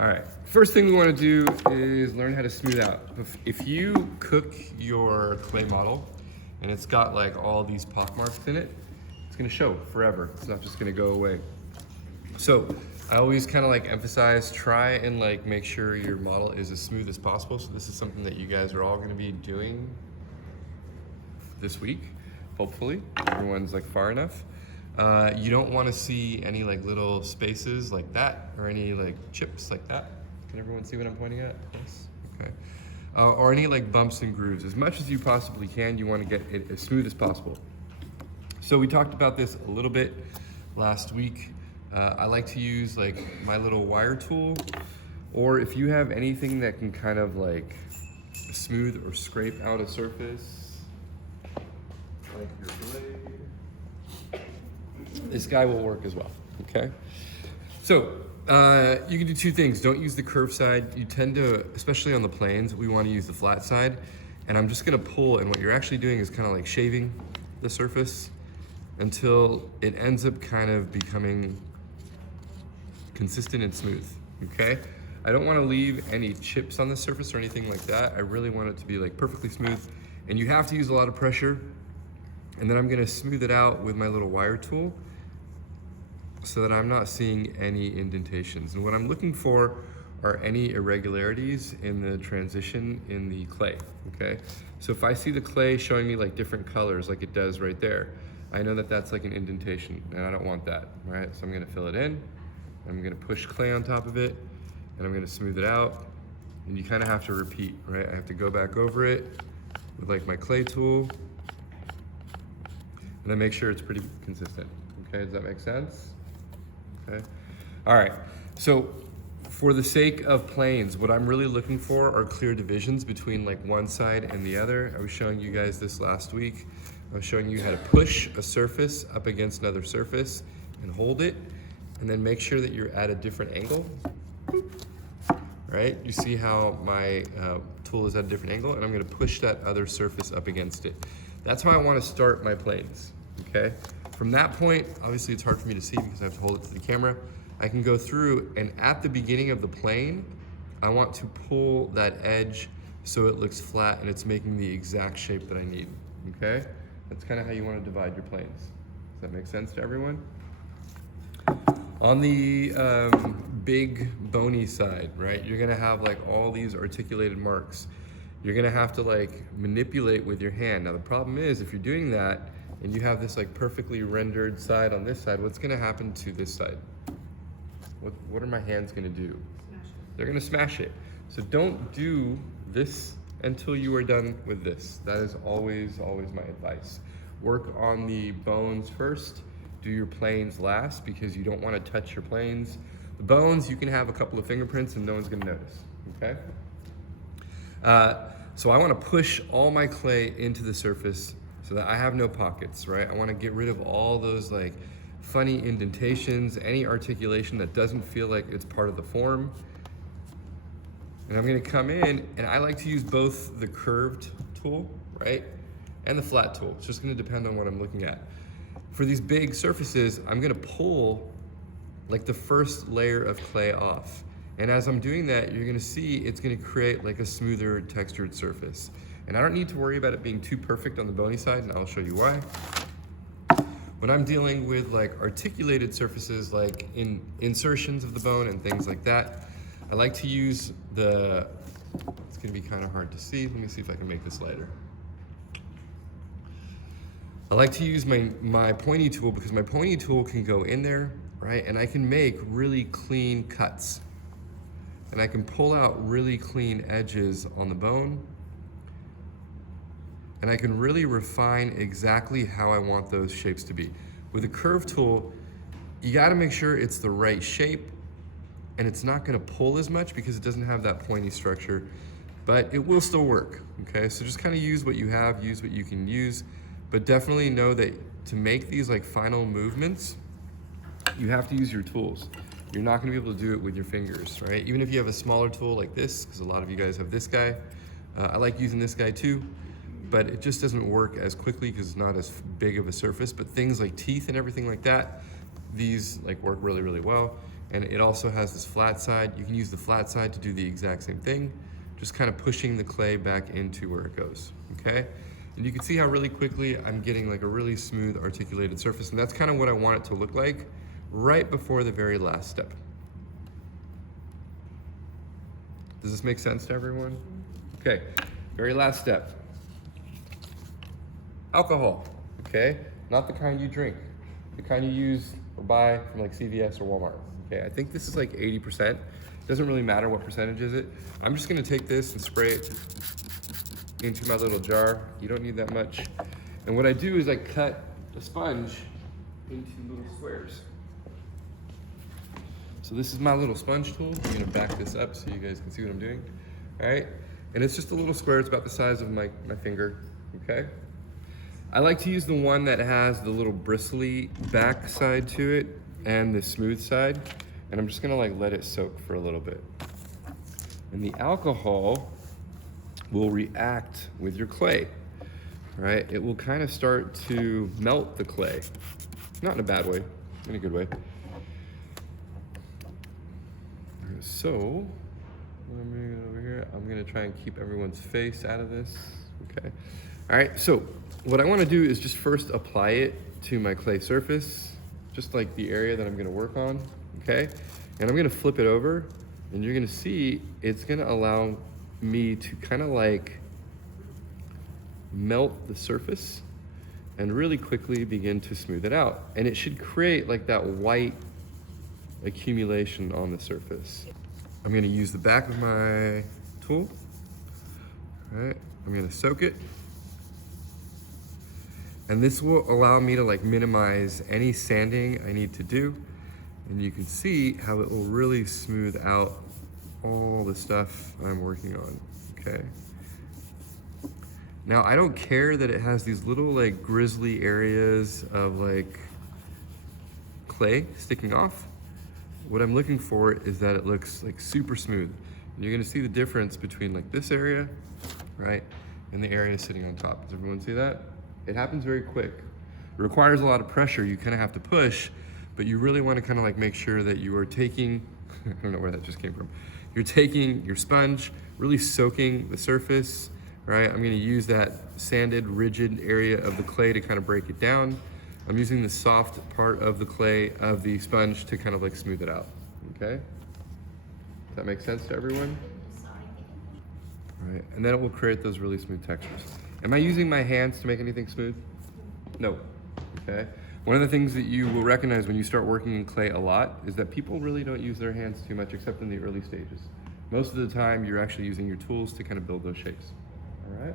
All right, first thing we want to do is learn how to smooth out. If you cook your clay model and it's got like all these pock marks in it, it's gonna show forever. It's not just gonna go away. So I always kind of like emphasize, try and like make sure your model is as smooth as possible. So this is something that you guys are all gonna be doing this week, hopefully. Everyone's like far enough. You don't want to see any like little spaces like that or any like chips like that. Can everyone see what I'm pointing at? Yes. Okay. Or any like bumps and grooves. As much as you possibly can, you want to get it as smooth as possible. So we talked about this a little bit last week. I like to use like my little wire tool, or if you have anything that can kind of like smooth or scrape out a surface, like your blade. This guy will work as well, okay? So you can do two things. Don't use the curved side. You tend to, especially on the planes, we want to use the flat side. And I'm just gonna pull, and what you're actually doing is kind of like shaving the surface until it ends up kind of becoming consistent and smooth, okay? I don't want to leave any chips on the surface or anything like that. I really want it to be like perfectly smooth. And you have to use a lot of pressure. And then I'm gonna smooth it out with my little wire tool so that I'm not seeing any indentations. And what I'm looking for are any irregularities in the transition in the clay, okay? So if I see the clay showing me like different colors like it does right there, I know that that's like an indentation and I don't want that, right? So I'm gonna fill it in, I'm gonna push clay on top of it, and I'm gonna smooth it out. And you kind of have to repeat, right? I have to go back over it with like my clay tool, and then make sure it's pretty consistent. Okay, does that make sense? Okay. All right, so for the sake of planes, what I'm really looking for are clear divisions between like one side and the other. I was showing you guys this last week. I was showing you how to push a surface up against another surface and hold it, and then make sure that you're at a different angle. Right? You see how my tool is at a different angle, and I'm gonna push that other surface up against it. That's how I wanna start my planes, okay? From that point, obviously it's hard for me to see because I have to hold it to the camera. I can go through, and at the beginning of the plane, I want to pull that edge so it looks flat and it's making the exact shape that I need, okay? That's kind of how you want to divide your planes. Does that make sense to everyone? On the big bony side, right, you're gonna have like all these articulated marks. You're gonna have to like manipulate with your hand. Now the problem is, if you're doing that and you have this like perfectly rendered side on this side, what's gonna happen to this side? What are my hands gonna do? Smash it. They're gonna smash it. So don't do this until you are done with this. That is always, always my advice. Work on the bones first, do your planes last, because you don't wanna touch your planes. The bones, you can have a couple of fingerprints and no one's gonna notice, okay? So I wanna push all my clay into the surface so that I have no pockets, right? I wanna get rid of all those like funny indentations, any articulation that doesn't feel like it's part of the form. And I'm gonna come in, and I like to use both the curved tool, right, and the flat tool. It's just gonna depend on what I'm looking at. For these big surfaces, I'm gonna pull like the first layer of clay off. And as I'm doing that, you're gonna see it's gonna create like a smoother textured surface. And I don't need to worry about it being too perfect on the bony side, and I'll show you why. When I'm dealing with like articulated surfaces, like in insertions of the bone and things like that, I like to use it's gonna be kind of hard to see. Let me see if I can make this lighter. I like to use my pointy tool, because my pointy tool can go in there, right? And I can make really clean cuts. And I can pull out really clean edges on the bone. And I can really refine exactly how I want those shapes to be. With a curve tool, you gotta make sure it's the right shape, and it's not gonna pull as much because it doesn't have that pointy structure, but it will still work, okay? So just kind of use what you have, use what you can use, but definitely know that to make these like final movements, you have to use your tools. You're not gonna be able to do it with your fingers, right? Even if you have a smaller tool like this, because a lot of you guys have this guy. I like using this guy too, but it just doesn't work as quickly because it's not as big of a surface. But things like teeth and everything like that, these like work really, really well. and it also has this flat side. You can use the flat side to do the exact same thing, just kind of pushing the clay back into where it goes, okay? And you can see how really quickly I'm getting like a really smooth articulated surface, and that's kind of what I want it to look like right before the very last step. Does this make sense to everyone? Okay, very last step. Alcohol, okay? Not the kind you drink, the kind you use or buy from like CVS or Walmart, okay? I think this is like 80%. Doesn't really matter what percentage is it. I'm just gonna take this and spray it into my little jar. You don't need that much. And what I do is I cut a sponge into little squares. So this is my little sponge tool. I'm gonna back this up so you guys can see what I'm doing. All right, and it's just a little square. It's about the size of my finger, okay? I like to use the one that has the little bristly back side to it and the smooth side. And I'm just gonna like let it soak for a little bit. And the alcohol will react with your clay, right? It will kind of start to melt the clay. Not in a bad way, in a good way. So, over here, I'm gonna try and keep everyone's face out of this, okay? All right, so what I wanna do is just first apply it to my clay surface, just like the area that I'm gonna work on, okay? And I'm gonna flip it over, and you're gonna see it's gonna allow me to kind of like melt the surface and really quickly begin to smooth it out. And it should create like that white accumulation on the surface. I'm gonna use the back of my tool. All right, I'm gonna soak it. And this will allow me to like minimize any sanding I need to do. And you can see how it will really smooth out all the stuff I'm working on, okay? Now, I don't care that it has these little like grizzly areas of like clay sticking off. What I'm looking for is that it looks like super smooth. And you're gonna see the difference between like this area, right, and the area sitting on top. Does everyone see that? It happens very quick. It requires a lot of pressure. You kind of have to push, but you really want to kind of like make sure that you are taking, I don't know where that just came from. You're taking your sponge, really soaking the surface, right? I'm gonna use that sanded, rigid area of the clay to kind of break it down. I'm using the soft part of the clay, of the sponge, to kind of like smooth it out, okay? Does that make sense to everyone? All right, and then it will create those really smooth textures. Am I using my hands to make anything smooth? No, okay? One of the things that you will recognize when you start working in clay a lot is that people really don't use their hands too much except in the early stages. Most of the time, you're actually using your tools to kind of build those shapes, all right?